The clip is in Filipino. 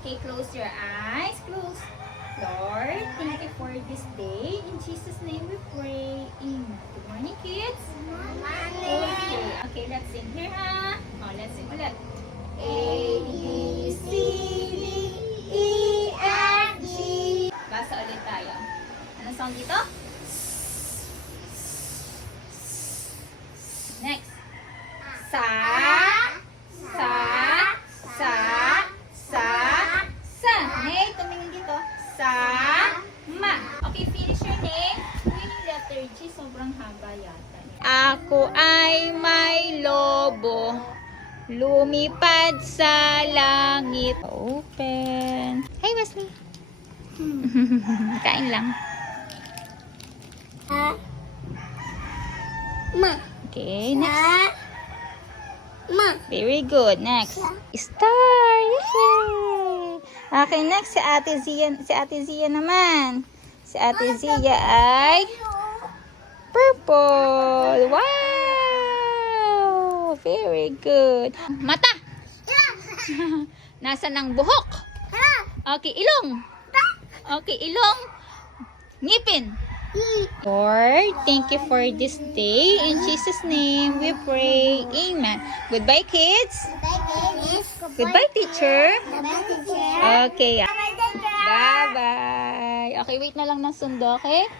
Okay, close your eyes. Close. Lord, thank you for this day. In Jesus' name we pray. Amen. Good morning, kids. Okay, let's sing here, ha? Oh, let's sing ulit. A, B, C, D, E, F, G. Basa ulit tayo. Anong sound dito? Next. Sa, sa, sa, sa, sa. Nay, tumingin dito. Sa, ma. Okay, finish your name. Yung letter G, sobrang haba yata. Ako ay may lobo. Lumipad sa langit. Open. Hey, Wesley. Kain lang. Ma. Okay, next. Ma. Very good. Next. Star. Yay! Okay, next si Ate Zia. Si Ate Zia naman. Si Ate Zia ay purple. Wow! Very good. Mata. Nasaan ang buhok? Okay, ilong. Okay, ilong. Ngipin. Lord, thank you for this day. In Jesus' name we pray. Amen. Goodbye, kids. Goodbye, teacher. Okay. Bye-bye. Okay, wait na lang ng sundo, okay?